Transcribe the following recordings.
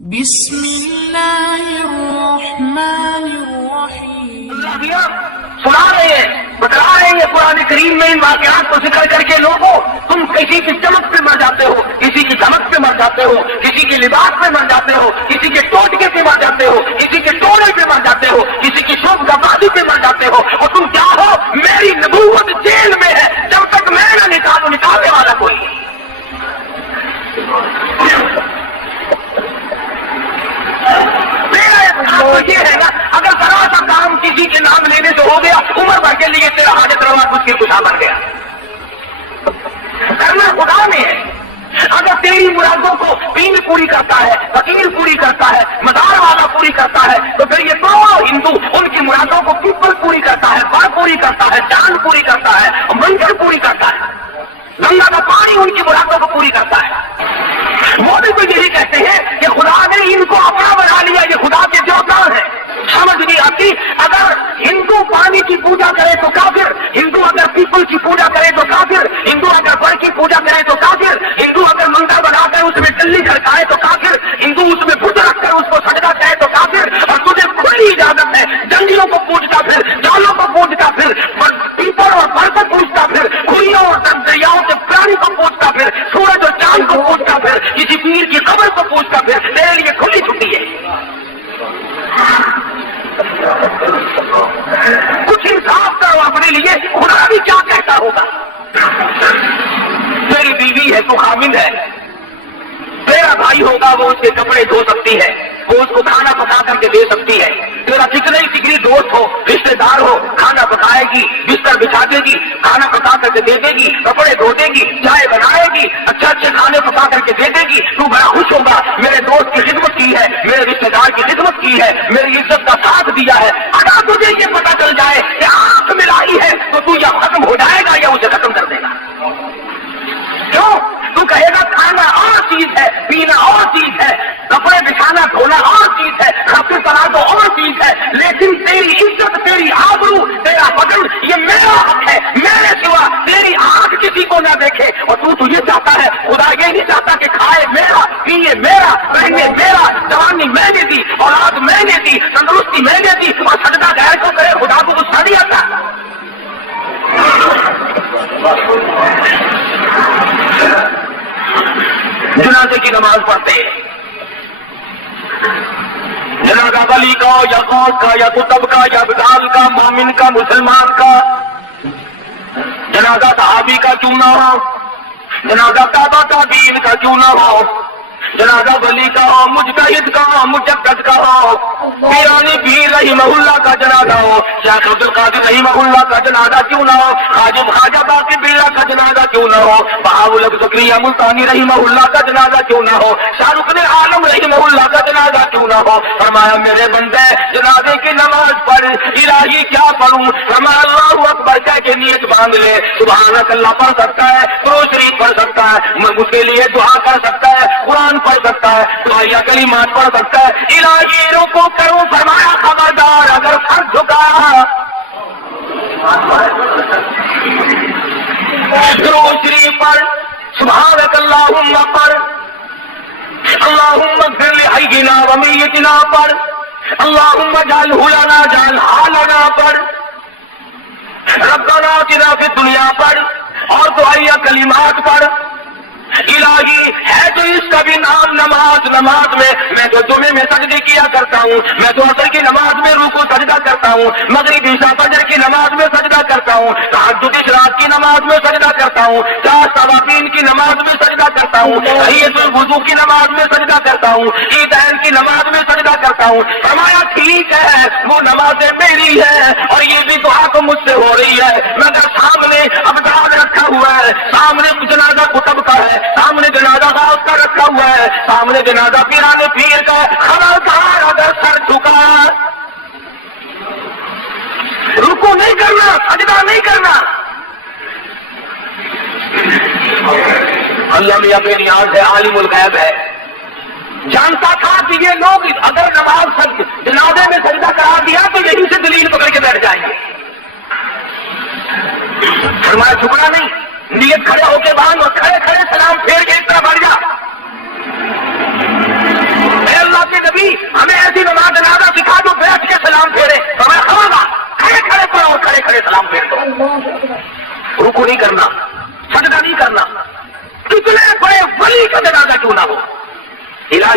بسم اللہ الرحمن الرحیم۔ سنا رہے ہیں، بتا رہے ہیں قرآن کریم میں ان واقعات کو ذکر کر کے لوگوں، تم کسی کی چمک پہ مر جاتے ہو، کسی کی دھمک پہ مر جاتے ہو، کسی کے لباس پہ مر جاتے ہو، کسی کے ٹوٹکے پہ مر جاتے ہو، کسی کے ٹوڑے پہ مر جاتے ہو، کسی کی شوق گبازی پہ مر جاتے ہو، اور تم کیا ہو؟ میری نبوت جیل میں ہے، جب تک میں نہ نکالوں، نکالنے والا کوئی نہیں۔ یہ ہے نا، اگر ذرا سا کام کسی کے نام لینے سے ہو گیا، عمر بھر کے لیے تیرا حاجت روا مشکل کشا بن گیا۔ کرنا خدا میں ہے۔ اگر تیری مرادوں کو پیر پوری کرتا ہے، فقیر پوری کرتا ہے، مدار والا پوری کرتا ہے، تو پھر یہ دو ہندو ان کی مرادوں کو پیپل پوری کرتا ہے، بڑ پوری کرتا ہے، چاند پوری کرتا ہے، منظر پوری کرتا ہے، گنگا کا پانی ان کی مرادوں کو پوری کرتا ہے۔ وہ بھی تو یہی کہتے ہیں کہ خدا نے ان کو اپنا بنا لیا، یہ خدا کے دیوتاؤں ہیں۔ سمجھ نہیں آتی، اگر ہندو پانی کی پوجا کرے تو کافر، ہندو اگر پیپل کی پوجا کرے تو کافر، ہندو اگر بڑ کی پوجا کرے تو کافر، ہندو اگر منگا بنا کر اس میں ٹلی کھڑکائے تو کافر، ہندو اس میں بت رکھ کر اس کو سجدہ کرے تو کافر، اور تجھے کھلی اجازت ہے ڈنڈیوں کو پوجتا پھر، جالوں کو پوجتا پھر، پیپل اور بڑ کو پوجتا پھر، کھلیوں اور دریاؤں کے پرانی کو پوجتا پھر، سورج اور چاند کو پوجتا پھر، کسی پیر کی قبر کو پوجتا پھر، تیرے لیے کھلی چھٹی ہے۔ کچھ انصاف کرو اپنے لیے، خدا بھی کیا کہتا ہوگا؟ تیری بیوی ہے تو خامند ہے، تیرا بھائی ہوگا وہ اس کے کپڑے دھو سکتی ہے، وہ اس کو کھانا پکا کر کے دے سکتی ہے، تیرا کتنے ہی جگری دوست ہو، رشتے دار ہو، کھانا پکائے گی، بستر بچھا دے گی، کھانا پکا کر کے دے دے گی، کپڑے دھو دے گی، چائے بنائے گی، اچھے کھانے پکا کر کے دے دے گی، تو بڑا خوش ہوگا، میرے دوست کی خدمت کی ہے، میرے رشتے دار کی خدمت کی ہے، میری عزت کا ساتھ دیا ہے۔ اگر تجھے یہ پتا چل جائے کہ آنکھ ملائی ہے تو تو یا ختم ہو جائے گا یا اسے ختم کر دے گا۔ کیوں؟ تو کہے گا کھانا اور چیز ہے، پینا اور چیز ہے، کپڑے بچھانا دھونا اور چیز ہے، خطر کرا دو اور چیز ہے، لیکن تیری عزت، تیری آبرو، تیرا بدن یہ میرا حق ہے، میرے سوا تیری آنکھ کسی کو نہ دیکھے۔ اور تو یہ چاہتا ہے، خدا یہ نہیں چاہتا کہ کھائے میرا، پیے میرا، پہنے میرا، جوانی میں نے دی، اولاد میں نے دی، تندرستی میں نے دی، اور سجدہ غیر کو کرے، خدا کو غصہ نہیں آتا۔ جنازے کی نماز پڑھتے ہیں، جنازہ ولی کا یا غوث کا یا قطب کا یا بلال کا، مومن کا، مسلمان کا، جنازہ صحابی کا کیوں نہ ہو، جنازہ تابع تابعین کا کیوں نہ ہو، جنازہ ولی کا ہو، مجتہد کا ہو، مجدد کا ہو، پیرانی پیر رحمہ اللہ کا جنازہ ہو، شیخ عبد القادر رحمہ اللہ کا جنازہ کیوں نہ ہو، خواجہ باقی باللہ کا جنازہ کیوں نہ ہو، بہاول زکریا ملتانی رحمہ اللہ کا جنازہ کیوں نہ ہو، شاہ رخ عالم رحمہ اللہ کا جنازہ کیوں نہ ہو۔ فرمایا میرے بندے جنازے کی نماز پڑھ، الہی کیا پڑھوں؟ فرمایا اللہ اکبر کہہ کے نیت باندھ لے، سبحانک اللہ پڑھ سکتا ہے، درود شریف پڑھ سکتا ہے، اس کے لیے دعا کر سکتا ہے، قرآن پڑھ سکتا ہے، دعائیہ کلمات پڑھ سکتا ہے، الہی رکوع کروں، فرمایا خبردار اگر سر جھکا درود شریف پڑھ، سبحانک اللہم پڑھ، اللہم اغفر لحینا ومیتنا پڑھ، اللہم اجعلہ لنا اجعل حالنا پڑھ، ربنا آتنا فی الدنیا پڑھ، اور دعائیہ کلمات پڑھ۔ الہی ہے تو اس کا بھی نام نماز میں تو جمعے میں سجدے کیا کرتا ہوں، میں تو عصر کی نماز میں رکوع سجدہ کرتا ہوں، مغرب عشاء فجر کی نماز میں سجدہ کرتا ہوں، تہجد رات کی نماز میں سجدہ کرتا ہوں، 4 سوابین کی نماز میں سجدہ کرتا ہوں، تحیۃ الوضو کی نماز میں سجدہ کرتا ہوں، عیدین کی نماز میں سجدہ کرتا ہوں۔ فرمایا ٹھیک ہے، وہ نمازیں میری ہے اور یہ بھی دعا تو مجھ سے ہو رہی ہے، مگر سامنے ابدال رکھا ہوا ہے، سامنے جنازہ قطب کا ہے، سامنے جنازہ غوث کا رکھا ہوا ہے، سامنے جنازہ پیرانے پیر کا ہے، خبردار اگر سر جھکا، رکوع نہیں کرنا، سجدہ نہیں کرنا۔ اللہ میاں بے نیاز ہے، عالم الغیب ہے، جانتا تھا کہ یہ لوگ اگر نماز جنازے میں سجدہ کرا دیا تو یہیں سے دلیل پکڑ کے بیٹھ جائیں گے۔ فرمایا جھکنا نہیں، نیت کھڑے ہو کے باندھ اور کھڑے کھڑے سلام پھیر کے اس طرح بڑھ جا، اے اللہ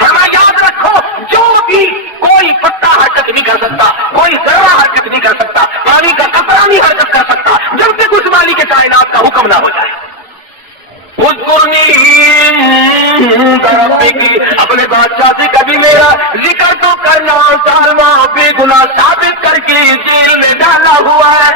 فرمایا یاد رکھو جو بھی کوئی پتا حرکت نہیں کر سکتا، کوئی ذرہ حرکت نہیں کر سکتا، پانی کا قطرہ نہیں حرکت کر سکتا جب تک اس مالک کے کائنات کا حکم نہ ہو جائے۔ اپنے بادشاہ سے کبھی میرا ذکر تو کرنا، ظالمہ بے گناہ ثابت کر کے جیل میں ڈالا ہوا ہے۔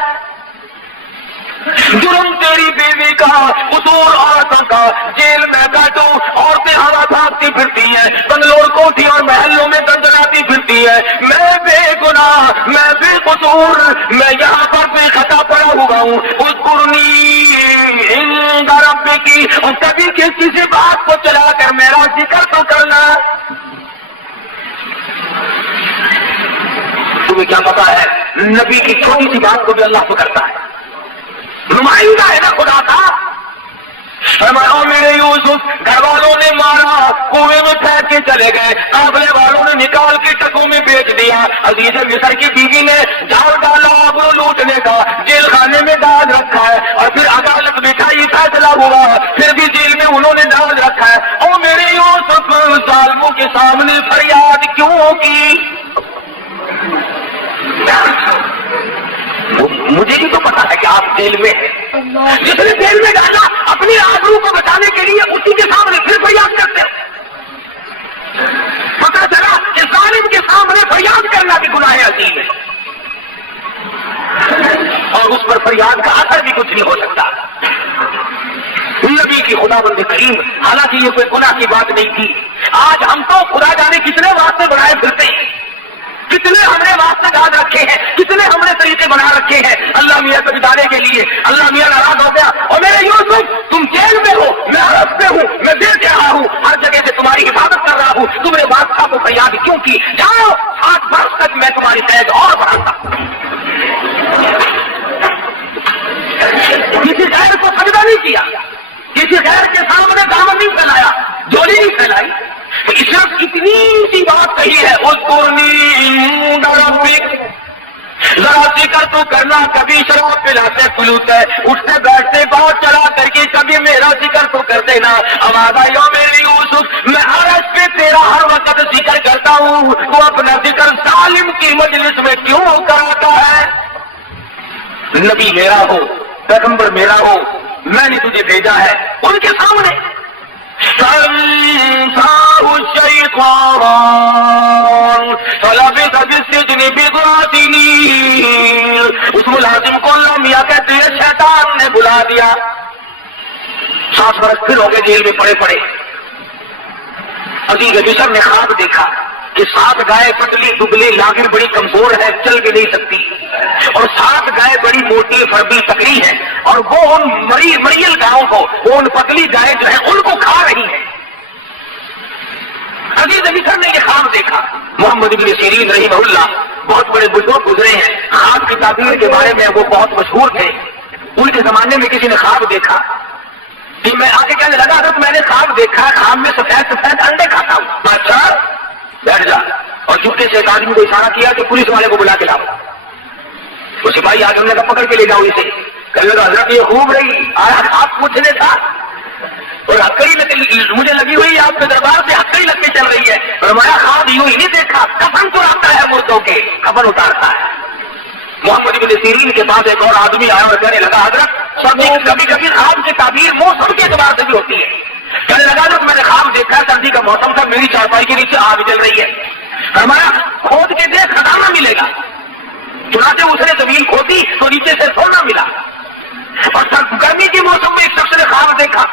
جرم تیری بیوی کا، قصور عورتوں کا، جیل میں بیٹھو، عورتیں ہوا بھاگتی پھرتی ہیں، بنگلور کوٹھی اور محلوں میں دندناتی پھرتی ہیں، میں بے گناہ، میں بے قصور، میں یہاں پر بے خطا پڑا ہوا ہوں۔ اذکرنی عند ربک، اور کبھی کسی سے بات کو چلا کر میرا ذکر تو کرنا۔ تمہیں کیا پتا ہے نبی کی چھوٹی سی بات کو بھی اللہ پکڑتا ہے، نمائندہ ہے نا خدا کا۔ فرمایا میرے یوسف گھر والوں نے مارا، کنویں میں پھینک کے چلے گئے، قافلے والوں نے نکال کے ٹکوں میں بیچ دیا، عزیز مصر کی بیوی نے جال ڈالا آبرو لوٹنے کا، جیل خانے میں ڈال رکھا ہے، اور پھر عدالت بٹھائی، فیصلہ ہوا، پھر بھی جیل میں انہوں نے ڈال رکھا ہے۔ اور میرے یوسف ظالموں کے سامنے فریاد کیوں کی؟ مجھے بھی تو پتا ہے کہ آپ جیل میں ہیں، جس نے جیل میں ڈالا اپنی آبرو کو بچانے کے لیے اسی کے سامنے پھر فریاد کرتے ہیں۔ پتا چلا کہ ظالم کے سامنے فریاد کرنا بھی گناہ عظیم ہے، اور اس پر فریاد کا اثر بھی کچھ نہیں ہو سکتا۔ نبی کی خدا بند کریم، حالانکہ یہ کوئی گناہ کی بات نہیں تھی، آج ہم تو خدا جانے کتنے واسطے بنائے پھرتے ہیں، کتنے ہم نے واسطے ڈال رکھے ہیں، کتنے ہم نے طریقے بنا رکھے ہیں اللہ میاں کو بتانے کے لیے۔ اللہ میاں ناراض ہو گیا، اور میرے یوسف تم جیل میں ہو، میں عرب میں ہوں، میں دل کے رہا ہوں، ہر جگہ سے تمہاری حفاظت کر رہا ہوں، تم نے بادشاہ کو فریاد کیوں کی؟ جاؤ 8 برس تک میں تمہاری قید اور بڑھاتا۔ کسی غیر کو سجدہ نہیں کیا، کسی غیر کے سامنے دامن نہیں پھیلایا، جولی نہیں پھیلائی، صرف اتنی سی بات کہی ہے اذکرنی عند ربک، ذرا ذکر تو کرنا۔ کبھی شراب پلاتے پلوتے، اٹھتے بیٹھتے بات چلا کر کے کبھی میرا ذکر تو کر دینا۔ ہمارا یوم میرے یوسف، میں عرش پہ تیرا ہر وقت ذکر کرتا ہوں، تو اپنا ذکر ظالم کی مجلس میں کیوں کراتا ہے؟ نبی میرا ہو، پیغمبر میرا ہو، میں نے تجھے بھیجا ہے، ان کے سامنے فَأَنْسَاهُ الشَّيْطَانُ فَلَبِثَ فِي السِّجْنِ بِضْعَ سِنِينَ۔ اس ملازم کو اللہ میاں کہتے ہیں شیطان نے بلا دیا، 7 برس پھر ہو گئے جیل میں پڑے پڑے۔ عزیز مصر نے خواب دیکھا کہ 7 گائے پتلی دبلی لاغر بڑی کمزور ہے، چل بھی نہیں سکتی، اور 7 گائے بڑی موٹی فربی تکڑی ہے، اور وہ ان مریل گاؤں کو، وہ ان پتلی گائے جو ہیں ان کو کھا رہی ہیں۔ عزیز مصر نے یہ خواب دیکھا۔ محمد ابن سیرین رحمہ اللہ بہت بڑے بزرگ گزرے ہیں، خواب کی تعبیر کے بارے میں وہ بہت مشہور تھے۔ ان کے زمانے میں کسی نے خواب دیکھا کہ میں آگے کہنے لگا حضرت میں نے خواب دیکھا، خواب میں سفید سفید انڈے کھاتا ہوں۔ اچھا بیٹھ جا، اور چپکے سے ایک آدمی کو اشارہ کیا کہ پولیس والے کو بلا کے لاؤ۔ وہ سپاہی آگے انہوں نے کہا پکڑ کے لے جاؤ اسے۔ کہنے لگا حضرت یہ خوب رہی، آیا آپ پوچھنے تھا، اور ہتھکڑی مجھے لگی ہوئی آپ کے دربار سے ہتھکڑی لگ کے چل رہی ہے۔ فرمایا خواب یوں ہی نہیں دیکھا، کفن چراتا ہے مردوں کے، کفن اتارتا ہے۔ محمد ابن سیرین کے پاس ایک اور آدمی آیا اور کہنے لگا حضرت کبھی کبھی خواب کی تعبیر موسم کے اعتبار سے بھی ہوتی ہے۔ کہنے لگا جب میں نے خواب دیکھا سردی کا موسم تھا، میری چارپائی کے نیچے آگ جل رہی ہے، فرمایا کھود کے دیکھ خزانہ ملے گا۔ چنانچہ اس نے زمین کھودی تو نیچے سے سونا ملا۔ اور گرمی کے موسم میں ایک شخص نے خواب دیکھا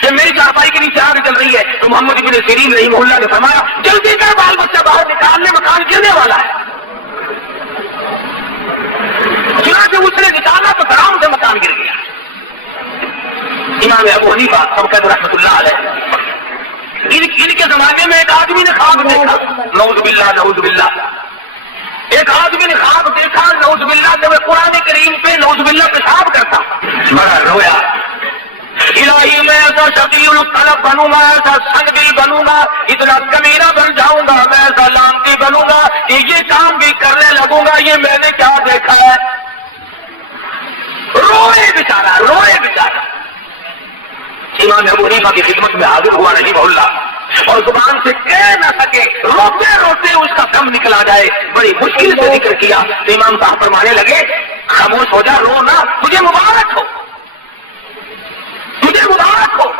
کہ میری چارپائی کے نیچے آگ جل رہی ہے، تو محمد ابن سیرین رحمہ اللہ نے فرمایا جلدی کر بال بچہ باہر نکالنے، مکان گرنے والا ہے۔ چنانچہ اس نے نکالا تو دھڑام سے مکان گر گیا۔ امام ابو حنیفہ سبقت رحمۃ اللہ علیہ، ان کے زمانے میں ایک آدمی نے خواب دیکھا، نعوذ باللہ نعوذ باللہ، ایک آدمی نے خواب دیکھا نعوذ باللہ کہ میں قرآن کریم پہ نعوذ باللہ پیشاب کرتا، بڑا رویا، الہی میں ایسا شفیع الطلب بنوں گا، ایسا سنگدل بنوں گا، اتنا کمینہ بن جاؤں گا، میں ایسا لانتی بنوں گا کہ یہ کام بھی کرنے لگوں گا، یہ میں نے کیا دیکھا ہے۔ روئے بیچارہ، روئے بیچارہ۔ امام ابو حنیفہ کی خدمت میں حاضر ہوا رحمہ اللہ، اور زبان سے کہہ نہ سکے، روتے روتے اس کا دم نکل آ جائے، بڑی مشکل سے ذکر کیا تو امام صاحب فرمانے لگے خاموش ہو جا، رو نہ، تجھے مبارک ہو، تجھے مبارک ہو۔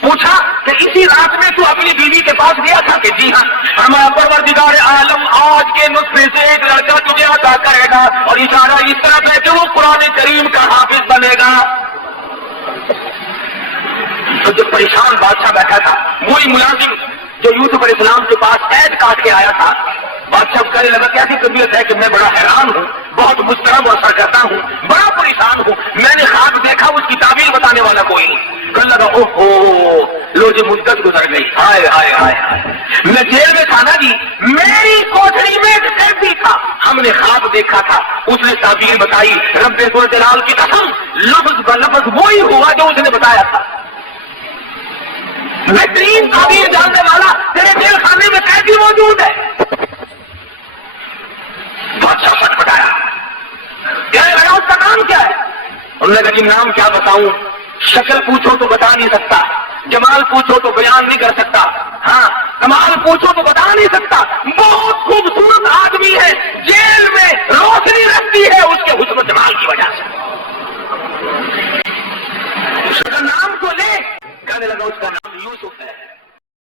پوچھا کہ اسی رات میں تو اپنی بیوی کے پاس گیا تھا؟ کہ جی ہاں۔ ہمارا پروردگار عالم آج کے نطفے سے ایک لڑکا تجھے عطا کرے گا، اور اشارہ اس طرح ہے کہ وہ قرآن کریم کا حافظ بنے گا۔ تو جو پریشان بادشاہ بیٹھا تھا، وہی ملازم جو یوسف علیہ السلام کے پاس عید کاٹ کے آیا تھا، بادشاہ کہنے لگا کیسی طبیعت ہے؟ کہ میں بڑا حیران ہوں، بہت مضطرب اور سرگردہ ہوں، بڑا پریشان ہوں، میں نے خواب دیکھا، اس کی تعبیر بتانے والا کوئی نہیں۔ کہنے لگا اوہو لو جی مدت گزر گئی، ہائے ہائے ہائے ہائے، میں جیل میں تھا نا جی، میری کوٹری میں ایک قیدی تھا، ہم نے خواب دیکھا تھا، اس نے تعبیر بتائی، رب ذوالجلال کی قسم لفظ بلفظ وہی ہوا جو اس نے بتایا تھا۔ بہترین تعبیر جاننے والا تیرے جیل خانے میں قیدی موجود ہے۔ بادشاہ پٹ پٹایا، کہنے لگا اس کا نام کیا ہے؟ انہوں نے کہا جی نام کیا بتاؤں، شکل پوچھو تو بتا نہیں سکتا، جمال پوچھو تو بیان نہیں کر سکتا، ہاں کمال پوچھو تو بتا نہیں سکتا، بہت خوبصورت آدمی ہے، جیل میں